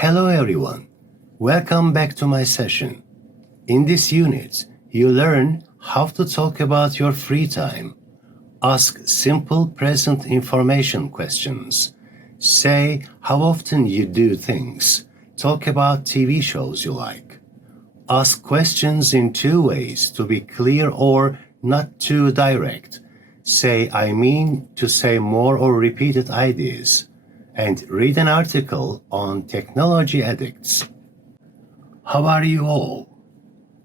Hello everyone, welcome back to my session. In this unit, you learn how to talk about your free time. Ask simple present information questions. Say how often you do things. Talk about TV shows you like. Ask questions in two ways to be clear or not too direct. Say I mean to say more or repeated ideas. And read an article on technology addicts. How are you all?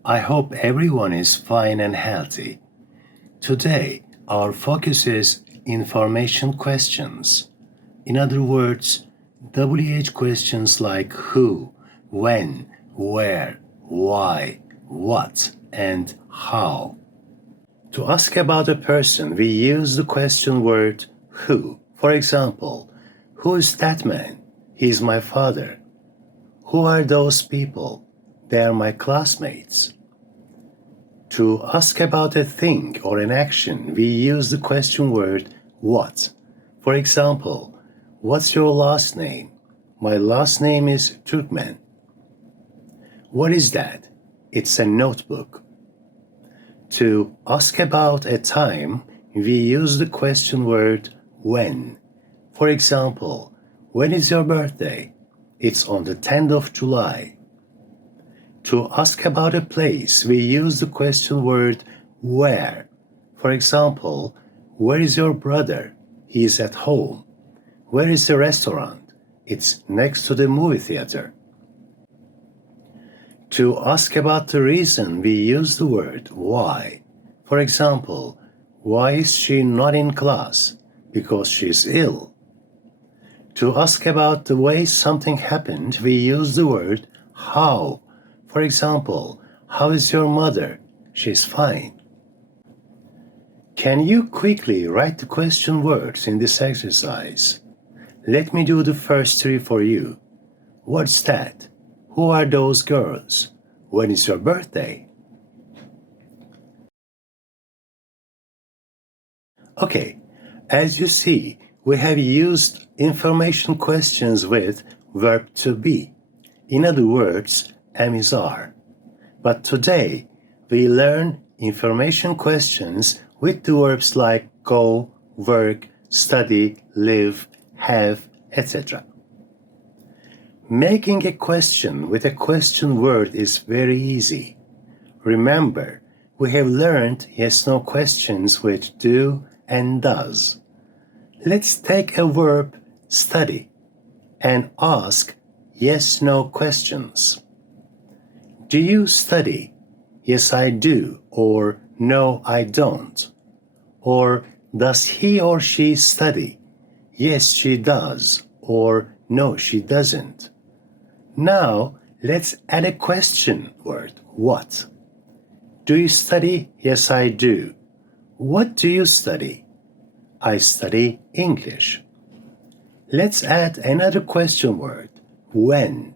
I hope everyone is fine and healthy. Today, our focus is information questions. In other words, WH questions like who, when, where, why, what, and how. To ask about a person, we use the question word who. For example, who is that man? He is my father. Who are those people? They are my classmates. To ask about a thing or an action, we use the question word what. For example, what's your last name? My last name is Turkmen. What is that? It's a notebook. To ask about a time, we use the question word when. For example, when is your birthday? It's on the 10th of July. To ask about a place, we use the question word where. For example, where is your brother? He is at home. Where is the restaurant? It's next to the movie theater. To ask about the reason, we use the word why. For example, why is she not in class? Because she's ill. To ask about the way something happened, we use the word how. For example, how is your mother? She's fine. Can you quickly write the question words in this exercise? Let me do the first three for you. What's that? Who are those girls? When is your birthday? Okay, as you see, we have used information questions with verb to be. In other words, am is are. But today, we learn information questions with the verbs like go, work, study, live, have, etc. Making a question with a question word is very easy. Remember, we have learned yes-no questions with do and does. Let's take a verb, study, and ask yes-no questions. Do you study? Yes, I do, or no, I don't. Or does he or she study? Yes, she does, or no, she doesn't. Now, let's add a question word, what? Do you study? Yes, I do. What do you study? I study English. Let's add another question word, when.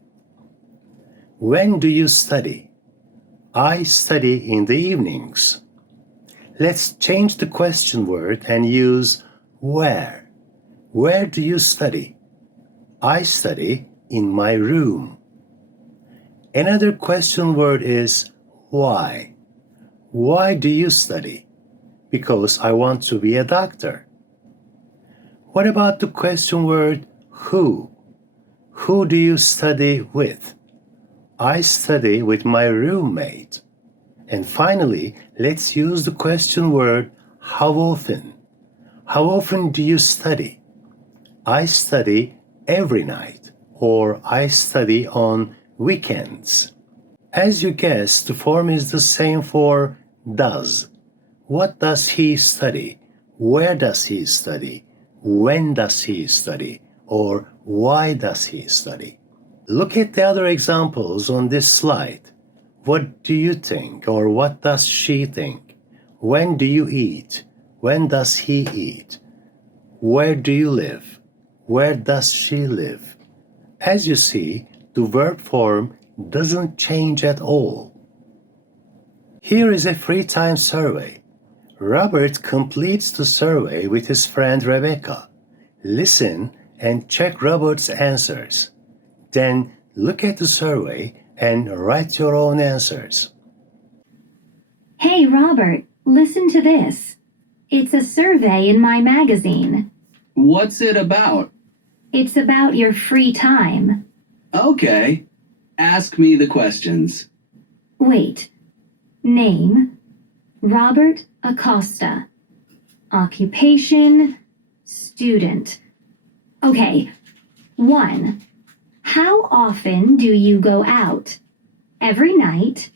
When do you study? I study in the evenings. Let's change the question word and use where. Where do you study? I study in my room. Another question word is why. Why do you study? Because I want to be a doctor. What about the question word who? Who do you study with? I study with my roommate. And finally, let's use the question word how often. How often do you study? I study every night, or I study on weekends. As you guess, the form is the same for does. What does he study? Where does he study? When does he study? Or why does he study? Look at the other examples on this slide. What do you think, or what does she think? When do you eat? When does he eat? Where do you live? Where does she live? As you see, the verb form doesn't change at all. Here is a free time survey. Robert completes the survey with his friend Rebecca. Listen and check Robert's answers. Then look at the survey and write your own answers. Hey, Robert, listen to this. It's a survey in my magazine. What's it about? It's about your free time. Okay. Ask me the questions. Wait. Name, Robert Acosta. Occupation, student. Okay. 1. How often do you go out? Every night,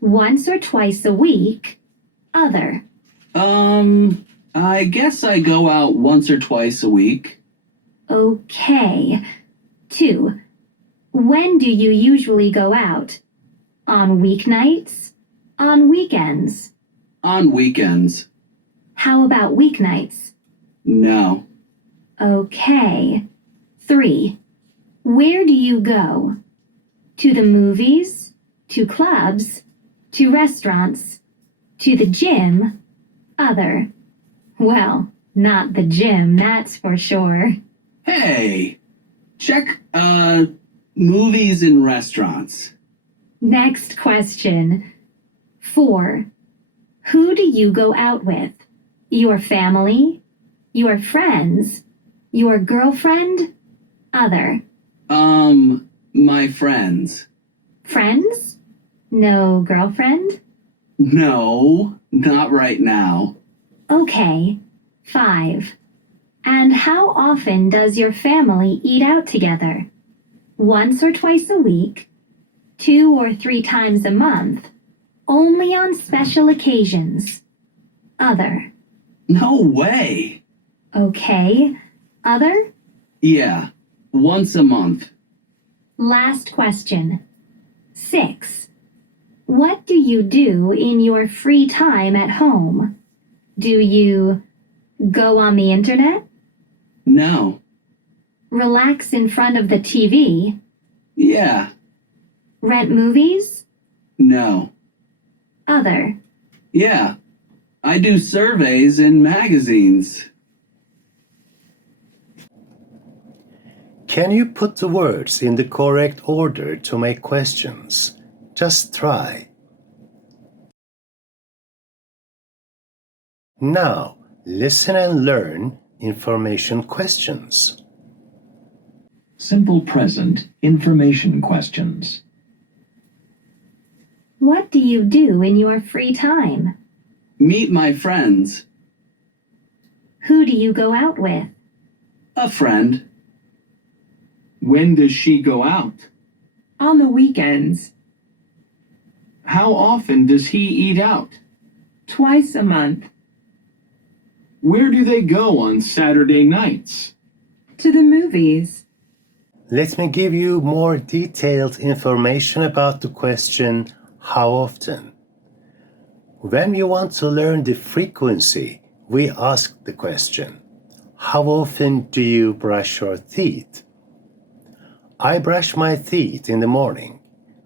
once or twice a week, other. I guess I go out once or twice a week. Okay. 2. When do you usually go out? On weeknights? On weekends? On weekends. How about weeknights? No. Okay. 3. Where do you go? To the movies? To clubs? To restaurants? To the gym? Other. Well, not the gym, that's for sure. Hey! Check, movies and restaurants. Next question. 4. Who do you go out with? Your family? Your friends? Your girlfriend? Other. My friends. Friends? No girlfriend? No, not right now. Okay. 5. And how often does your family eat out together? Once or twice a week? 2 or 3 times a month? Only on special occasions? Other. No way! Okay. Other? Yeah, once a month. Last question. 6. What do you do in your free time at home? Do you go on the internet? No. Relax in front of the TV? Yeah. Rent movies? No. Other. Yeah. I do surveys in magazines. Can you put the words in the correct order to make questions? Just try. Now, listen and learn information questions. Simple present information questions. What do you do in your free time? Meet my friends. Who do you go out with? A friend. When does she go out? On the weekends, How often does he eat out? twice a month. Where do they go on Saturday nights? To the movies. Let me give you more detailed information about the question, how often? When we want to learn the frequency, we ask the question, how often do you brush your teeth? I brush my teeth in the morning.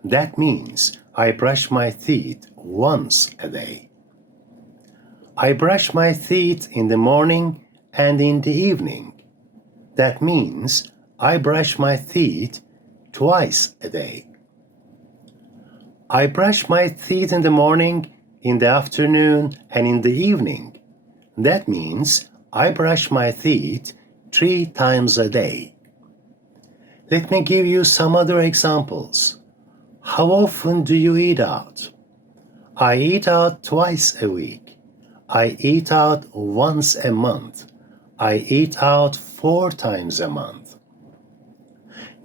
That means I brush my teeth once a day. I brush my teeth in the morning and in the evening. That means I brush my teeth twice a day. I brush my teeth in the morning, in the afternoon, and in the evening. That means I brush my teeth 3 times a day. Let me give you some other examples. How often do you eat out? I eat out twice a week. I eat out once a month. I eat out 4 times a month.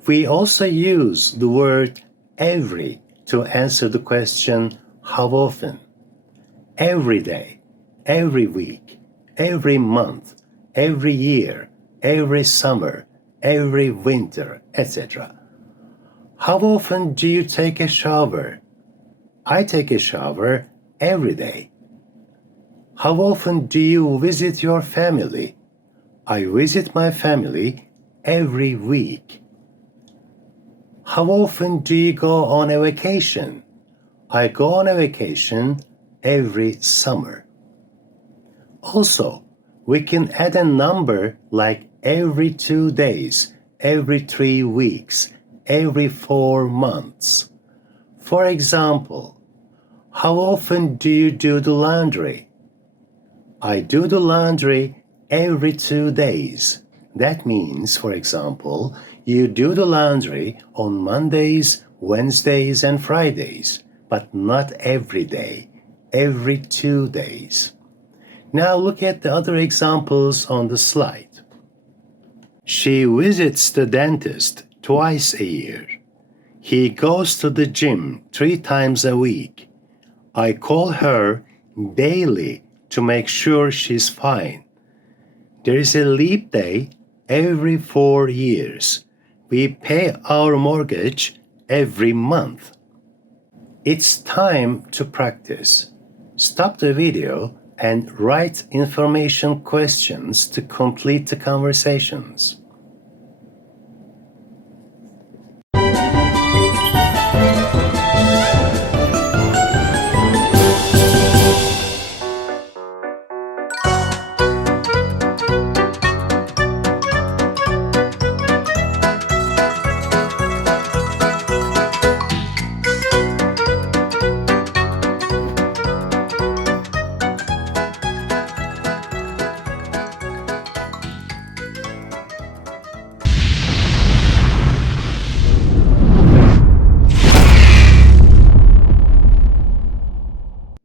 We also use the word every to answer the question, how often? Every day, every week, every month, every year, every summer, every winter, etc. How often do you take a shower? I take a shower every day. How often do you visit your family? I visit my family every week. How often do you go on a vacation? I go on a vacation every summer. Also, we can add a number like every 2 days, every 3 weeks, every 4 months. For example, how often do you do the laundry? I do the laundry every 2 days. That means, for example, you do the laundry on Mondays, Wednesdays, and Fridays, but not every day, every 2 days. Now look at the other examples on the slide. She visits the dentist twice a year. He goes to the gym 3 times a week. I call her daily to make sure she's fine. There is a leap day every 4 years. We pay our mortgage every month. It's time to practice. Stop the video and write information questions to complete the conversations.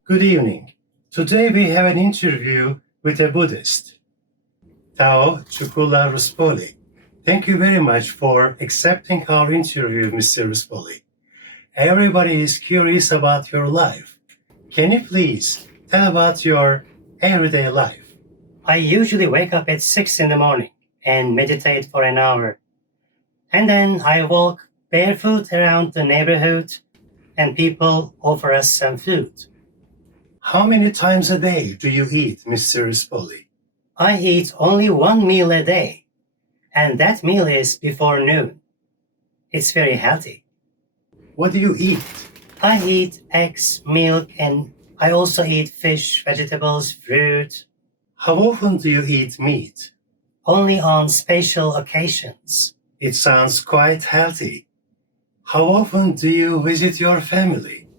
Good evening. Today we have an interview with a Buddhist, Tao Chukula Ruspoli. Thank you very much for accepting our interview, Mr. Ruspoli. Everybody is curious about your life. Can you please tell about your everyday life? I usually wake up at 6 in the morning and meditate for an hour. And then I walk barefoot around the neighborhood and people offer us some food. How many times a day do you eat, Mr. Ruspoli? I eat only one meal a day, and that meal is before noon. It's very healthy. What do you eat? I eat eggs, milk, and I also eat fish, vegetables, fruit. How often do you eat meat? Only on special occasions. It sounds quite healthy. How often do you visit your family?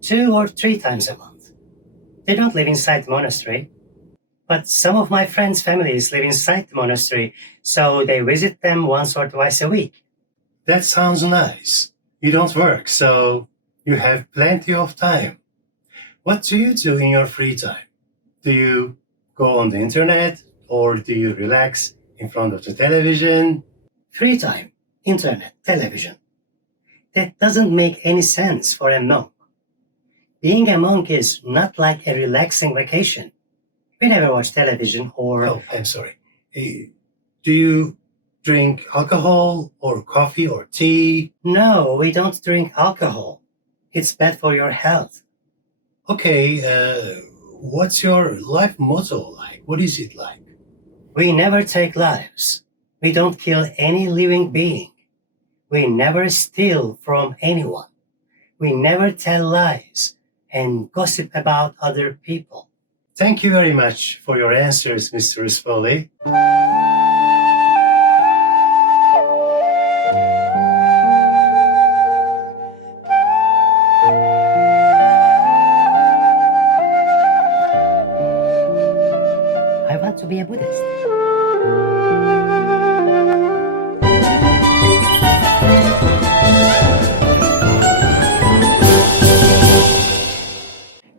2 or 3 times a month. They don't live inside the monastery. But some of my friends' families live inside the monastery, so they visit them once or twice a week. That sounds nice. You don't work, so you have plenty of time. What do you do in your free time? Do you go on the internet or do you relax in front of the television? Free time, internet, television. That doesn't make any sense for a monk. Being a monk is not like a relaxing vacation. We never watch television or... Oh, I'm sorry. Do you drink alcohol or coffee or tea? No, we don't drink alcohol. It's bad for your health. Okay, what's your life motto like? What is it like? We never take lives. We don't kill any living being. We never steal from anyone. We never tell lies and gossip about other people. Thank you very much for your answers, Mr. Ruspoli. I want to be a Buddhist.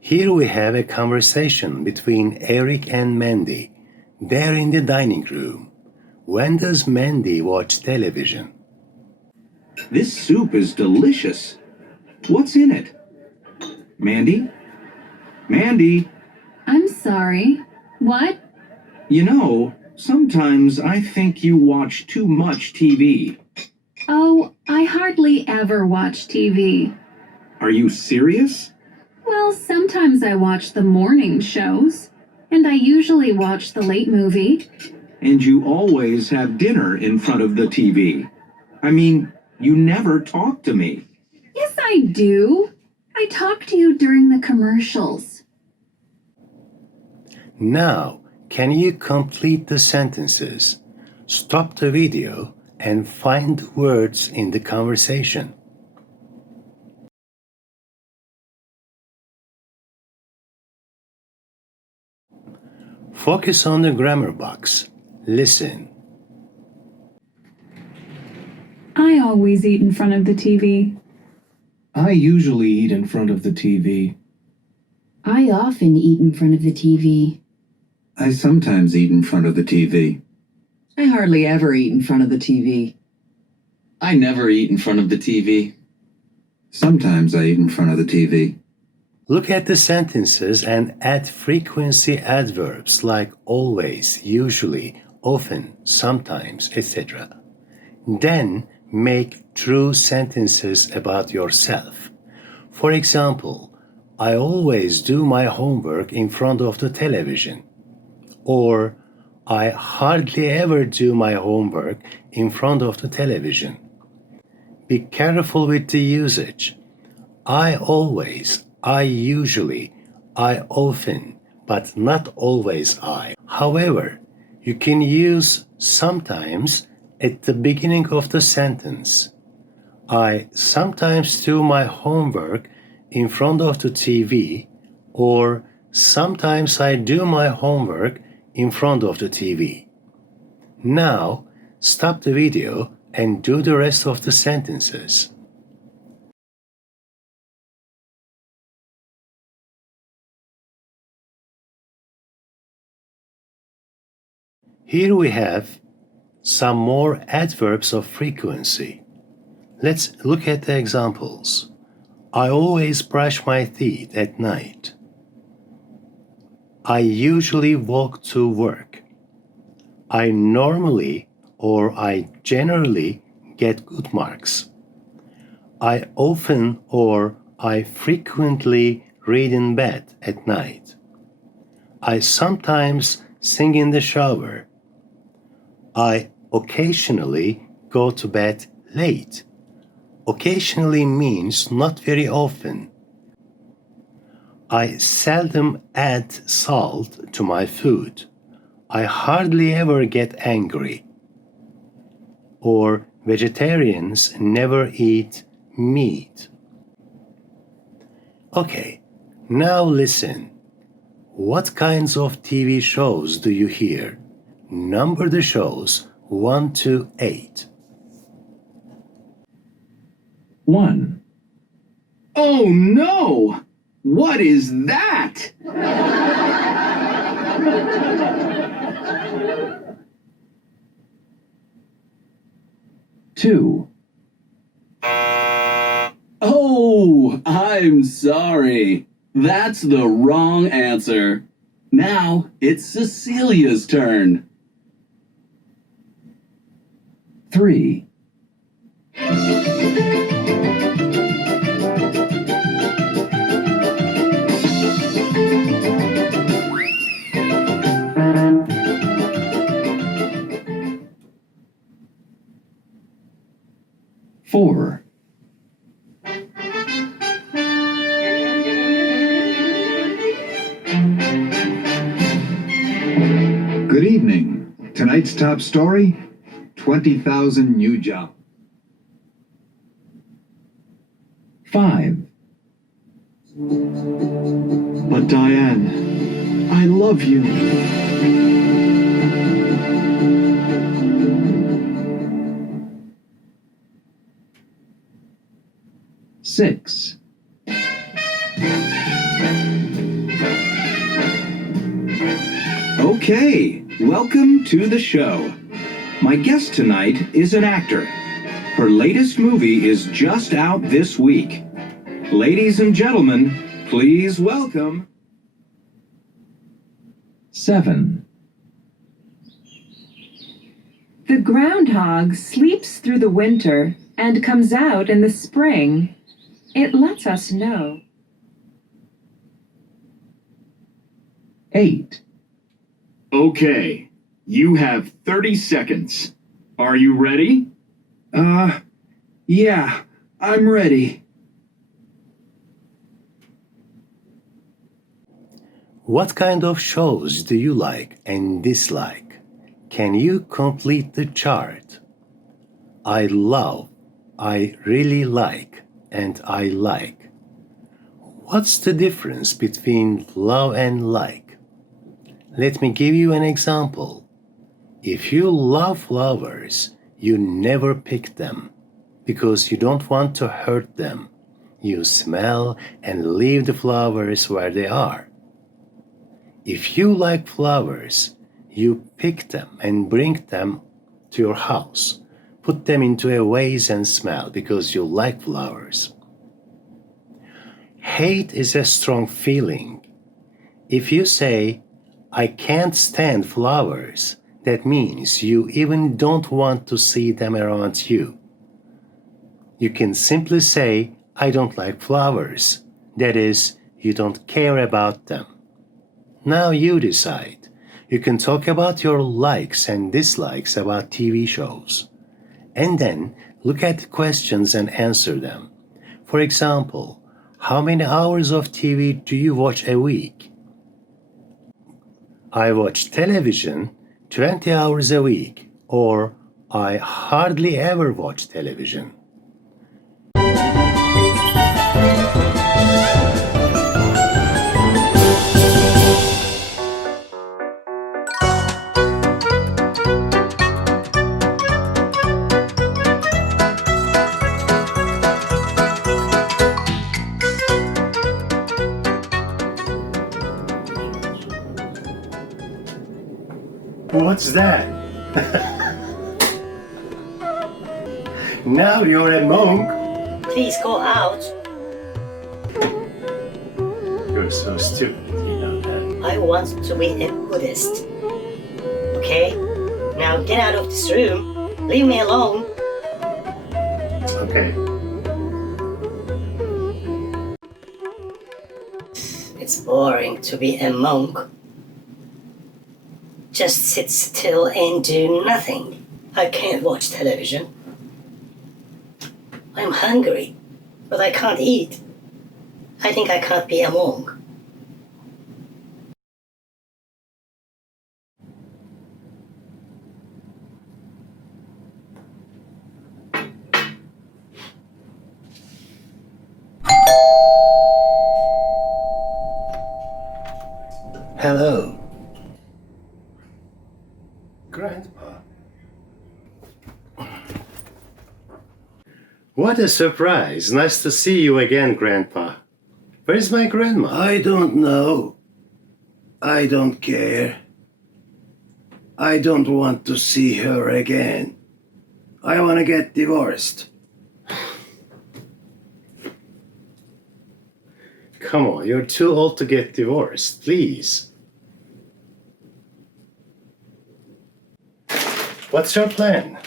Here we have a conversation between Eric and Mandy. They're in the dining room. When does Mandy watch television? This soup is delicious. What's in it? Mandy? Mandy? I'm sorry. What? You know, sometimes I think you watch too much TV. Oh, I hardly ever watch TV. Are you serious? Well, sometimes I watch the morning shows, and I usually watch the late movie. And you always have dinner in front of the TV. I mean, you never talk to me. Yes, I do. I talk to you during the commercials. Now, can you complete the sentences? Stop the video and find words in the conversation. Focus on the grammar box. Listen. I always eat in front of the TV. I usually eat in front of the TV. I often eat in front of the TV. I sometimes eat in front of the TV. I hardly ever eat in front of the TV. I never eat in front of the TV. Sometimes I eat in front of the TV. Look at the sentences and add frequency adverbs like always, usually, often, sometimes, etc. Then make true sentences about yourself. For example, I always do my homework in front of the television. Or, I hardly ever do my homework in front of the television. Be careful with the usage. I always, I usually, I often, but not always I. However, you can use sometimes at the beginning of the sentence. I sometimes do my homework in front of the TV, or sometimes I do my homework in front of the TV. Now, stop the video and do the rest of the sentences. Here we have some more adverbs of frequency. Let's look at the examples. I always brush my teeth at night. I usually walk to work. I normally or I generally get good marks. I often or I frequently read in bed at night. I sometimes sing in the shower. I occasionally go to bed late. Occasionally means not very often. I seldom add salt to my food. I hardly ever get angry. Or vegetarians never eat meat. Okay, now listen. What kinds of TV shows do you hear? Number the shows 1 to 8. 1, Oh no! What is that? 2, Oh, I'm sorry. That's the wrong answer. Now it's Cecilia's turn. 3, 4, Good evening. Tonight's top story, 20,000 new jobs. 5, But Diane, I love you. 6, Okay, welcome to the show. My guest tonight is an actor. Her latest movie is just out this week. Ladies and gentlemen, please welcome... 7, The groundhog sleeps through the winter and comes out in the spring. It lets us know. 8, Okay, You have 30 seconds. Are you ready? Yeah, I'm ready. What kind of shows do you like and dislike? Can you complete the chart? I love, I really like, and I like. What's the difference between love and like? Let me give you an example. If you love flowers, you never pick them because you don't want to hurt them. You smell and leave the flowers where they are. If you like flowers, you pick them and bring them to your house. Put them into a vase and smell because you like flowers. Hate is a strong feeling. If you say, I can't stand flowers, that means you even don't want to see them around you. You can simply say, I don't like flowers. That is, you don't care about them. Now you decide. You can talk about your likes and dislikes about TV shows. And then look at the questions and answer them. For example, how many hours of TV do you watch a week? I watch television 20 hours a week, or I hardly ever watch television. What's that? Now you're a monk. Please go out. You're so stupid, you know that. I want to be a Buddhist. Okay? Now get out of this room. Leave me alone. Okay. It's boring to be a monk. Just sit still and do nothing. I can't watch television. I'm hungry, but I can't eat. I think I can't be a monk. Hello. Grandpa. What a surprise. Nice to see you again, Grandpa. Where's my grandma? I don't know. I don't care. I don't want to see her again. I want to get divorced. Come on, you're too old to get divorced. Please. What's your plan?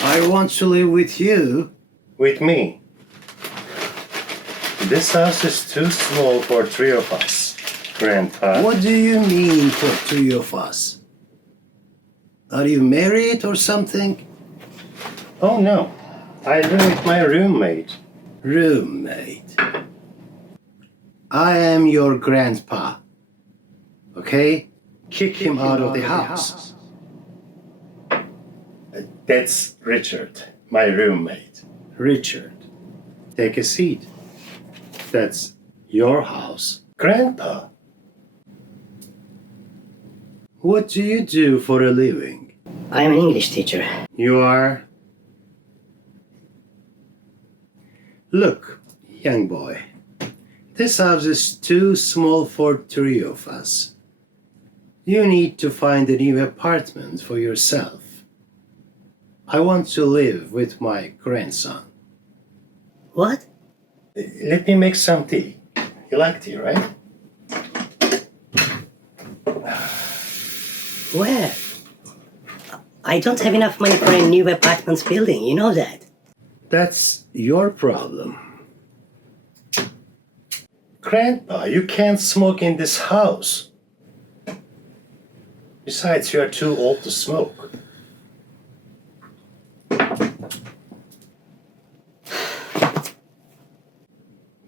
I want to live with you. With me. This house is too small for three of us, Grandpa. What do you mean for three of us? Are you married or something? Oh no, I live with my roommate. Roommate. I am your grandpa. Okay? Kick him out of the house. That's Richard, my roommate. Richard, take a seat. That's your house. Grandpa, what do you do for a living? I'm an English teacher. You are? Look, young boy, this house is too small for three of us. You need to find a new apartment for yourself. I want to live with my grandson. What? Let me make some tea. You like tea, right? Where? I don't have enough money for a new apartment building, you know that. That's your problem. Grandpa, you can't smoke in this house. Besides, you are too old to smoke.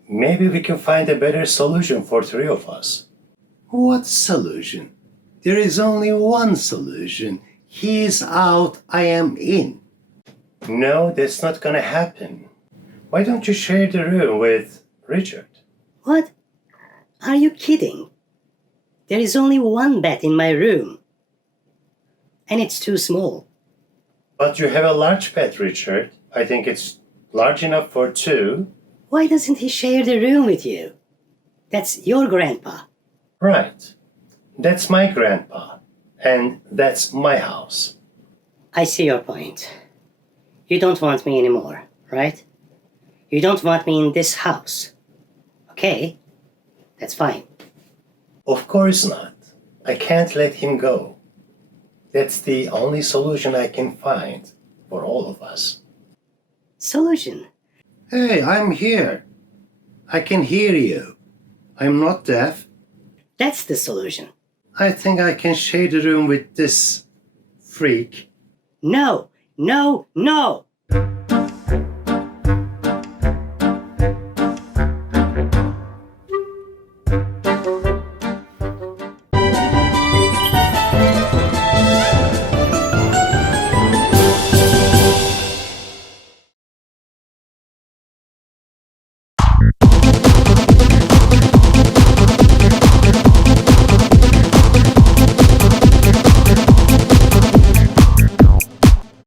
Maybe we can find a better solution for three of us. What solution? There is only one solution. He is out, I am in. No, that's not gonna happen. Why don't you share the room with Richard? What? Are you kidding? There is only one bed in my room. And it's too small. But you have a large bed, Richard. I think it's large enough for two. Why doesn't he share the room with you? That's your grandpa. Right. That's my grandpa. And that's my house. I see your point. You don't want me anymore, right? You don't want me in this house. Okay, that's fine. Of course not. I can't let him go. That's the only solution I can find for all of us. Solution? Hey, I'm here. I can hear you. I'm not deaf. That's the solution. I think I can share the room with this freak. No, no, no!